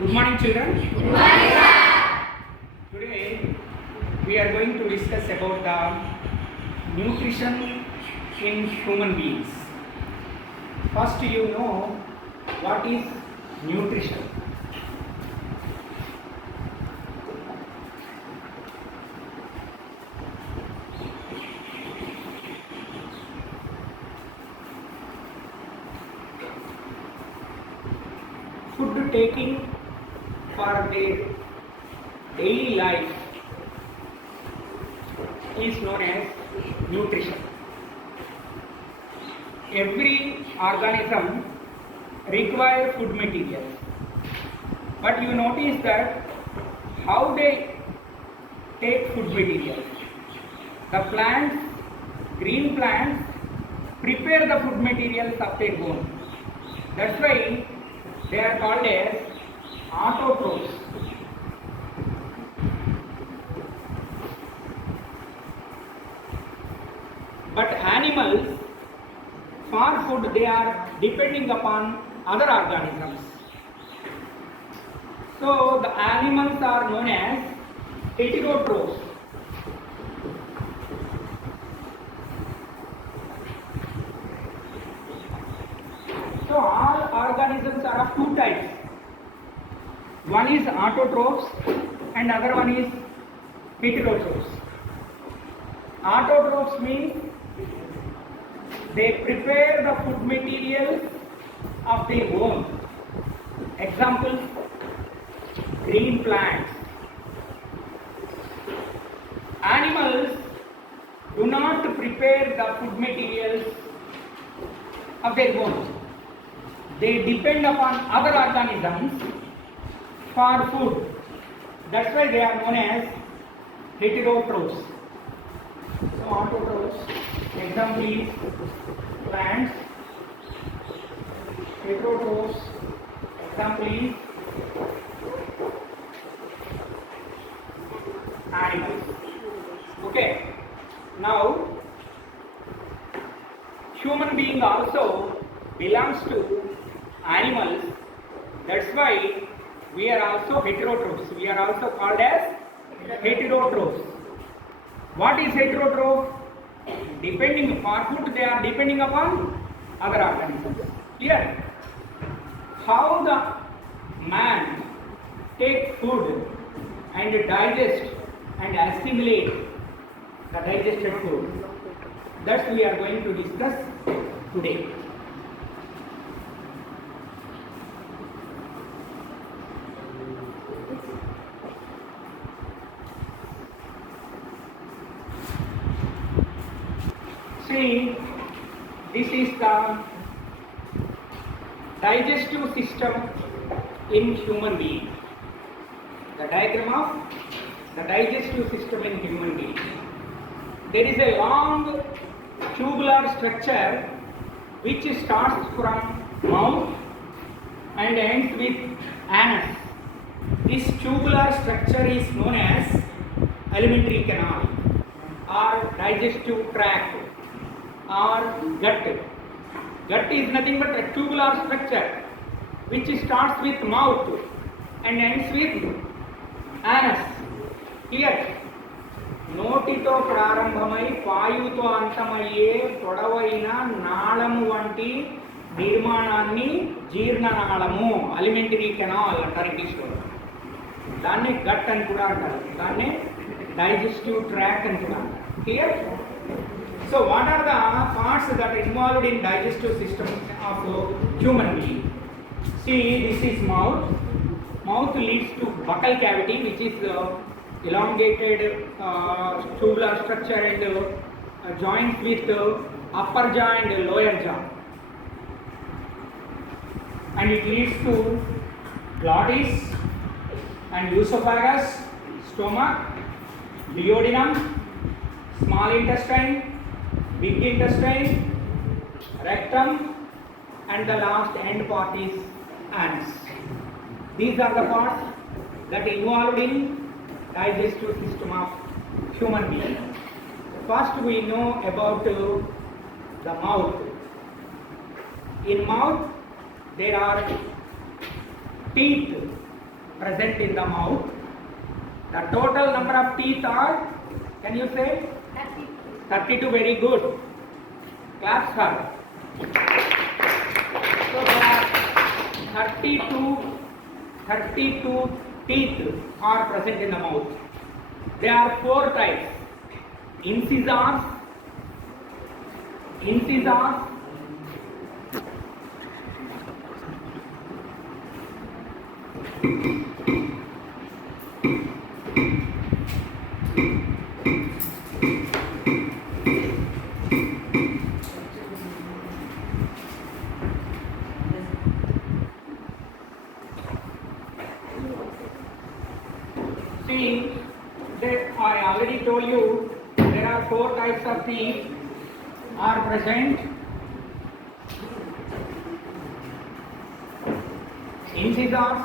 Good morning, children. Good morning, sir. Today we are going to discuss about the nutrition in human beings. First, you know what is nutrition. Food taking for their daily life is known as nutrition. Every organism requires food materials, but you notice that how they take food materials. The plants, green plants, prepare the food materials of their own. That's why they are called as autotrophs. But animals, for food, they are depending upon other organisms. So the animals are known as heterotrophs. So all organisms are of two types. One is autotrophs and other one is heterotrophs. Autotrophs means they prepare the food materials of their own. Examples: green plants. Animals do not prepare the food materials of their own. They depend upon other organisms for food. That's why they are known as heterotrophs. So autotrophs, example is plants. Heterotrophs, example is animals. Okay. Now, human being also belongs to animals. That's why we are also heterotrophs. We are also called as heterotrophs. What is heterotroph? Depending upon food, they are depending upon other organisms. Clear? How the man take food and digest and assimilate the digested food. That we are going to discuss today. See, this is the digestive system in human being. The diagram of the digestive system in human being. There is a long tubular structure which starts from mouth and ends with anus. This tubular structure is known as alimentary canal or digestive tract or gut. Gut is nothing but a tubular structure which starts with mouth and ends with anus. Clear? నోటితో ప్రారంభమై పాయుతో అంతమయ్యే పొడవైన నాళము వంటి నిర్మాణాన్ని జీర్ణనాళము alimentary canal అంటారు ఇంగ్లీష్లో. దాన్నే gut అని కూడా అంటారు. దాన్నే డైజెస్టివ్ ట్రాక్ అని కూడా అంటారు. Clear? So what are the parts that involved in digestive system of human being? See, this is mouth. Mouth leads to buccal cavity, which is elongated tubular structure and joins with upper jaw and lower jaw, and it leads to glottis and esophagus, stomach, duodenum, small intestine, big intestine, rectum, and the last end part is anus. These are the parts that involved in digestive system of human being. First we know about the mouth. In mouth there are teeth present in the mouth. The total number of teeth are, can you say? 32. Very good. Claps her. So there are 32 teeth are present in the mouth. There are 4 types. Incisors, see, I already told you there are 4 types of teeth are present. Incisors,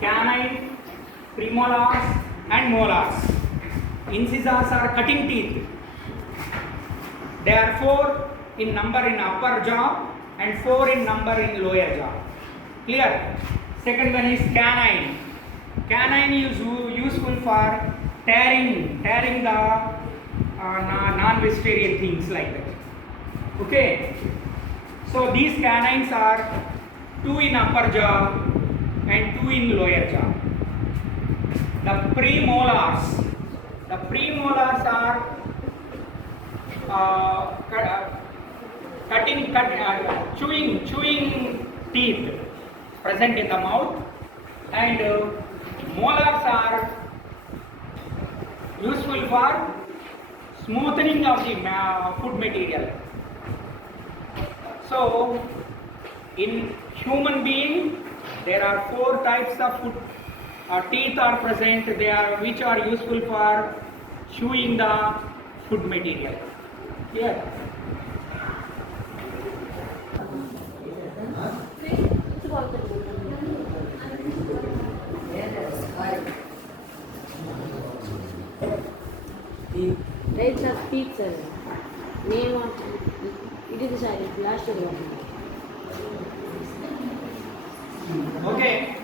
canines, premolars and molars. Incisors are cutting teeth. There are 4 in number in upper jaw and 4 in number in lower jaw. Clear? Second one is canine. Canine is useful for tearing the non-vegetarian things like that. Okay. So these canines are 2 in upper jaw and 2 in lower jaw. The premolars are chewing teeth present in the mouth, and molars are useful for smoothing of the food material. So in human being there are 4 types of food teeth are present. Which are useful for chewing the food material. Clear? Types of teeth, sir. Name of it is the last one. Okay.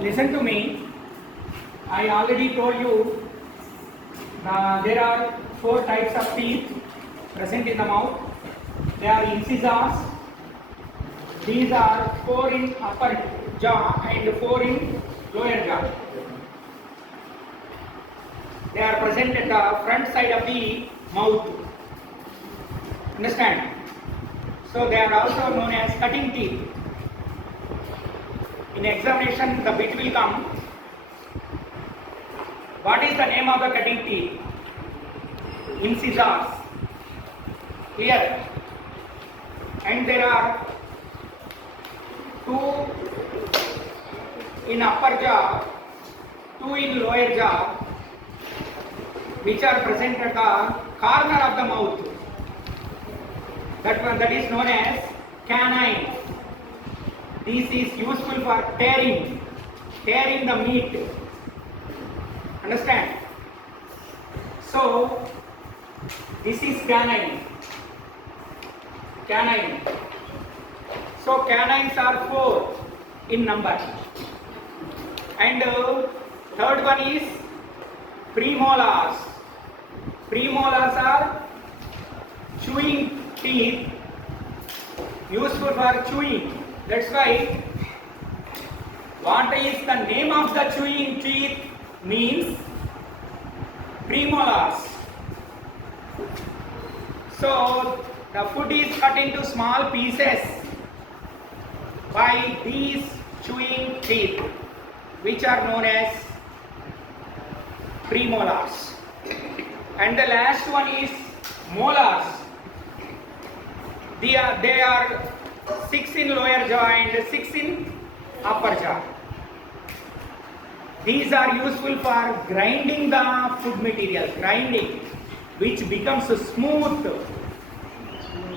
Listen to me. I already told you there are 4 types of teeth present in the mouth. They are incisors. These are 4 in upper jaw and 4 in lower jaw. They are present at the front side of the mouth. Understand? So they are also known as cutting teeth. In examination, the bit will come. What is the name of the cutting teeth? Incisors. Clear? And there are 2 in upper jaw, 2 in lower jaw, which are present at the corner of the mouth. That is known as canine. This is useful for tearing the meat. Understand? So this is canine. So canines are 4 in number. And third one is premolars. Premolars are chewing teeth, useful for chewing. That's why what is the name of the chewing teeth means premolars. So the food is cut into small pieces by these chewing teeth, which are known as premolars. And the last one is molars. They are 6 in lower jaw and 6 in upper jaw. These are useful for grinding the food material, which becomes smooth.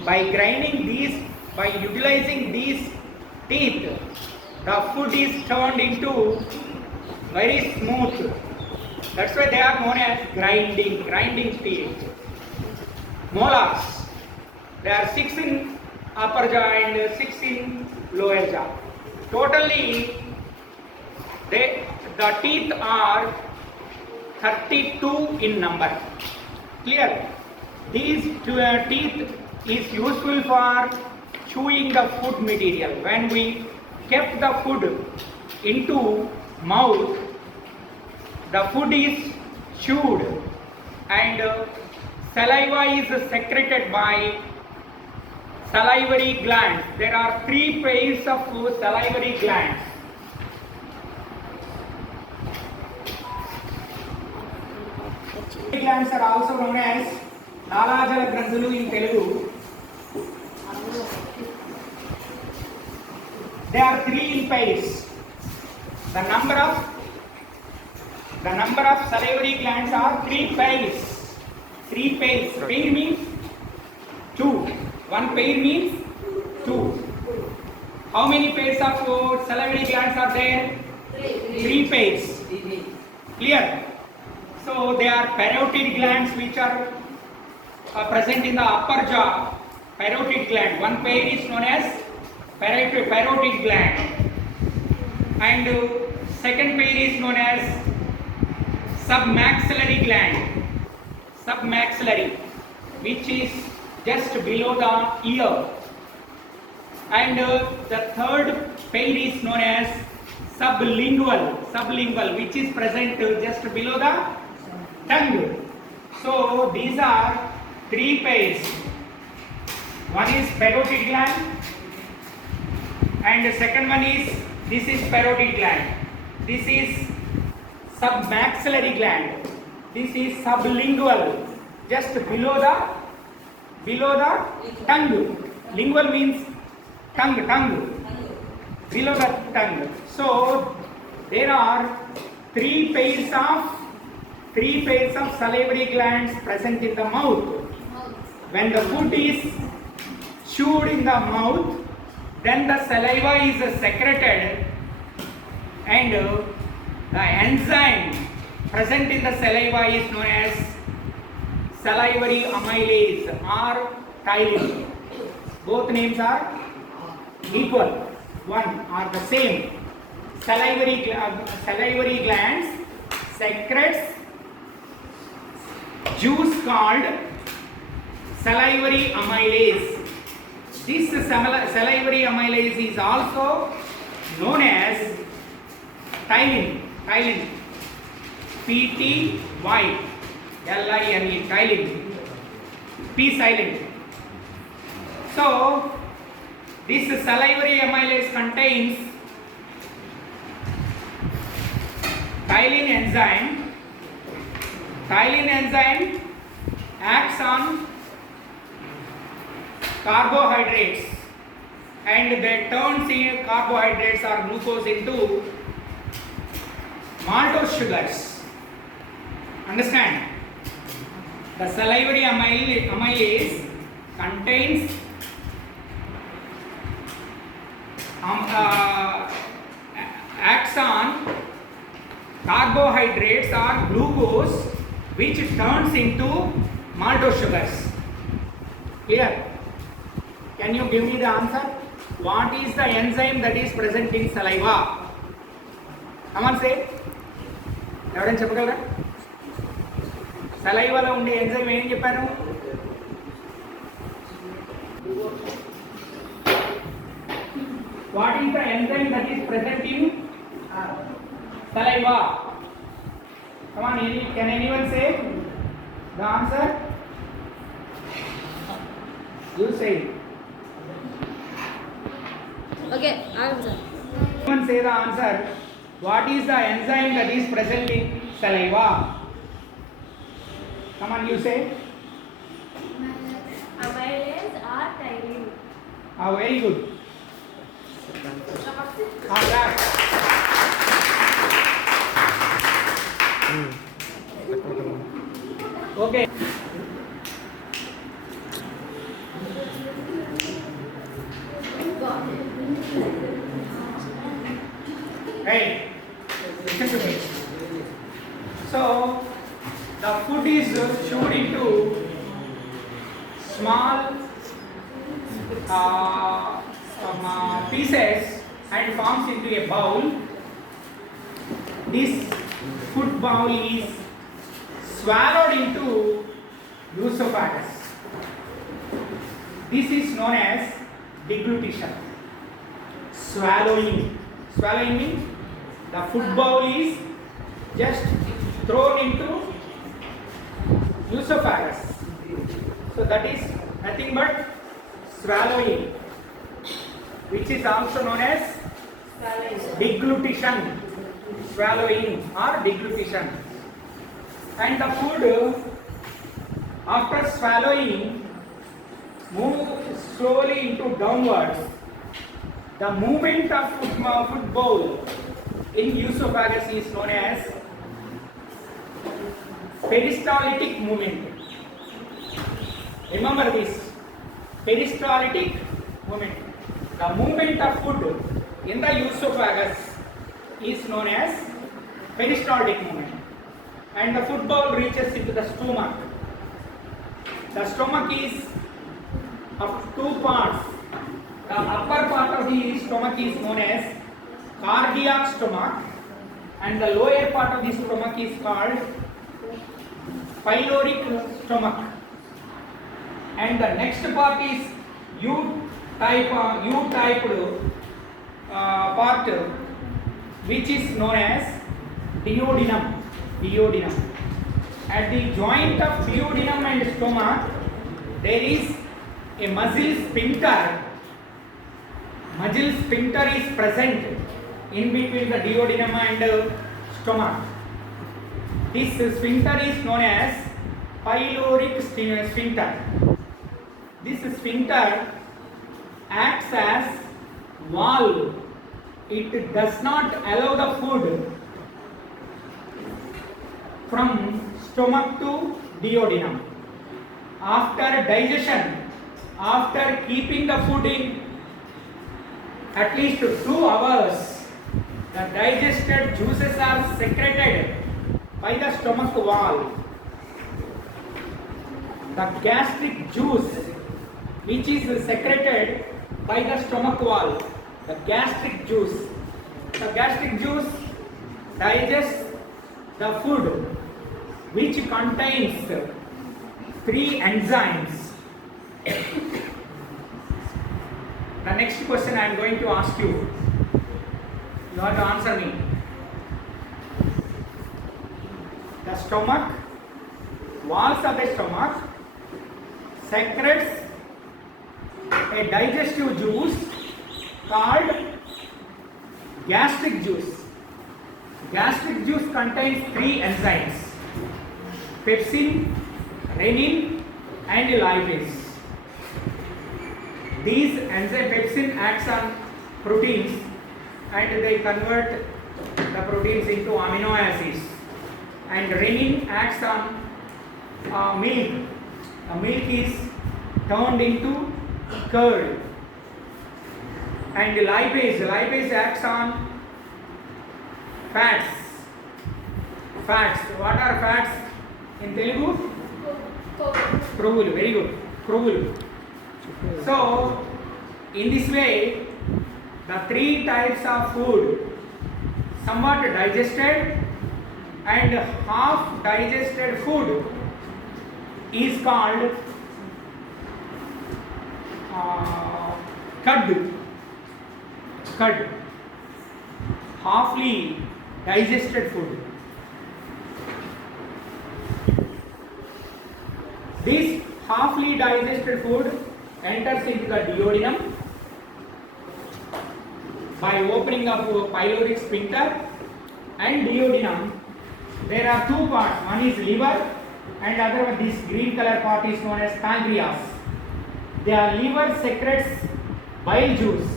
By grinding these, by utilizing these teeth, the food is turned into very smooth. That's why they are known as grinding teeth. Molars. There are 6 in upper jaw and 6 in lower jaw. Totally the teeth are 32 in number. Clear? These teeth is useful for chewing the food material. When we kept the food into mouth, the food is chewed and saliva is secreted by salivary glands. There are 3 pairs of salivary glands. Glands are also known as Nalajala Grandhulu in Telugu. There are 3 in pairs. The number of salivary glands are 3 pairs. 3 pairs. Pair means 2. 1 pair means 2. How many pairs of salivary glands are there? 3 pairs. Clear? So they are parotid glands which are present in the upper jaw. Parotid gland. 1 pair is known as parotid gland, and second pair is known as submaxillary gland. Submaxillary, which is just below the ear, and the third pair is known as sublingual, which is present just below the tongue. So these are 3 pairs. One is parotid gland, and the second one is, this is parotid gland, this is submaxillary gland, this is sublingual, just below the tongue. Lingual means tongue, below the tongue. So there are 3 pairs of salivary glands present in the mouth. When the food is chewed in the mouth, then the saliva is secreted, and the enzyme present in the saliva is known as salivary amylase or ptyalin. Both names are equal, one are the same. Salivary glands secretes juice called salivary amylase. This salivary amylase is also known as ptyalin. P-T-Y-L-I-N-E, ptyalin. P silent. So this salivary amylase contains ptyalin enzyme. Ptyalin enzyme acts on carbohydrates, and they turns carbohydrates or glucose into maltose sugars. Understand? The salivary amylase contains acts on carbohydrates or glucose, which turns into maltose sugars. Clear? Can you give me the answer? What is the enzyme that is present in saliva? Come on, say. ఎవరైనా చెప్పగలరా? సలైవాలో ఉండే enzyme ఏం చెప్పాను? What is the enzyme that is present in saliva? Come on, can anyone say the answer? You say. Okay, answer. Anyone say the answer? What is the enzyme that is present in saliva? Come on, you say. Amylase or ptyalin. Very good. Clap. Okay. Hey, listen to me. So, the food is chewed into small pieces and forms into a bowl. this food bowl is swallowed into esophagus. This is known as deglutition. Swallowing. Swallowing means the food bowl is just thrown into esophagus. So that is nothing but swallowing, which is also known as deglutition. Swallowing or deglutition. And the food after swallowing move slowly into downwards. The movement of food bowl in esophagus is known as peristaltic movement. Remember this, peristaltic movement. The movement of food in the esophagus is known as peristaltic movement. And the food bowl reaches into the stomach. The stomach is of two parts. The upper part of the stomach is known as cardiac stomach, and the lower part of the stomach is called pyloric stomach. And the next part is U-typed part, which is known as duodenum. Duodenum. At the joint of duodenum and stomach, there is a muscle sphincter. Muscle sphincter is present in between the duodenum and stomach. This sphincter is known as pyloric sphincter. This sphincter acts as valve. It does not allow the food from stomach to duodenum. After digestion, after keeping the food in at least 2 hours, the digested juices are secreted by the stomach wall. The gastric juice, which is secreted by the stomach wall, the gastric juice digests the food, which contains 3 enzymes. The next question I am going to ask you. You have to answer me. The stomach, walls of the stomach secretes a digestive juice called gastric juice. Gastric juice contains 3 enzymes: pepsin, renin, and lipase. These enzyme pepsin acts on proteins and they convert the proteins into amino acids, and renin acts on milk. The milk is turned into curd, and lipase acts on fats. What are fats in Telugu? Krovulu. Very good. Krovulu. So in this way, the 3 types of food, somewhat digested and half digested food, is called cud, halfly digested food. This halfly digested food enters into the duodenum by opening of pyloric sphincter and duodenum. There are 2 parts. One is liver and other one, this green color part, is known as pancreas. The liver secretes bile juice.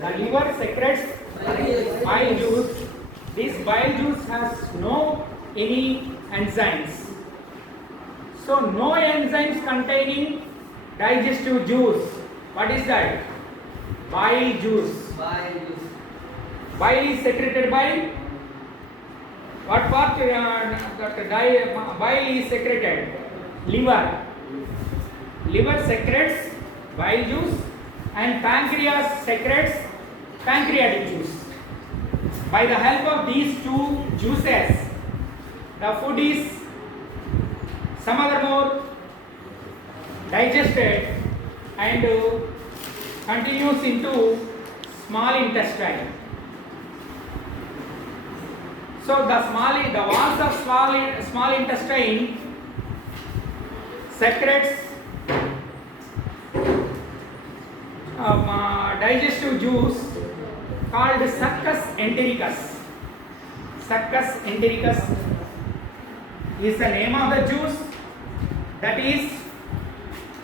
The liver secretes bile juice. This bile juice has any enzymes. So no enzymes containing digestive juice. What is that? Bile juice. Bile is secreted by what part? Bile is secreted? Liver. Liver secretes bile juice and pancreas secretes pancreatic juice. By the help of these two juices, the food is some other more digested and continues into small intestine. So the walls of small intestine secretes digestive juice called succus entericus. Succus entericus is the name of the juice that is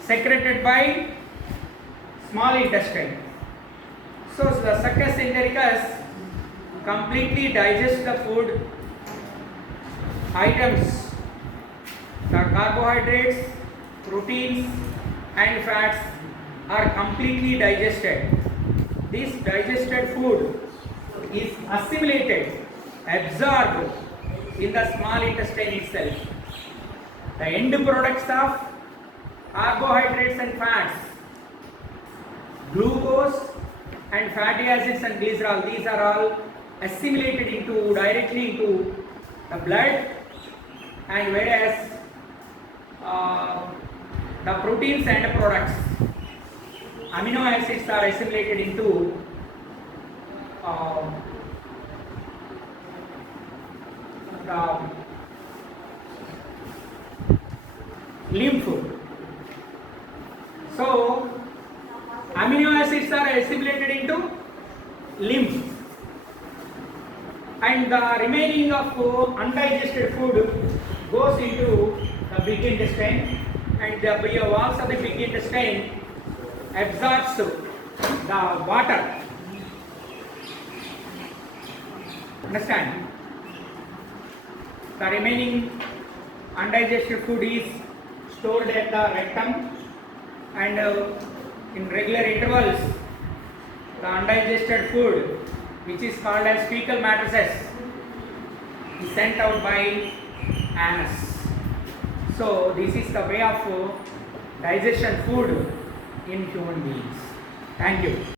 secreted by small intestine. So the succus entericus completely digests the food items, the carbohydrates, proteins and fats are completely digested. This digested food is assimilated, absorbed in the small intestine itself. The end products of carbohydrates and fats, glucose and fatty acids and glycerol, these are all assimilated directly into the blood, and whereas the proteins and products, amino acids are assimilated into the lymph. So amino acids are assimilated into lymph, and the remaining of undigested food goes into the big intestine, and the walls of the big intestine absorbs the water. Understand? The remaining undigested food is stored at the rectum, and in regular intervals the undigested food, which is called as fecal matrices, is sent out by anus. So this is the way of digestion food in human beings. Thank you.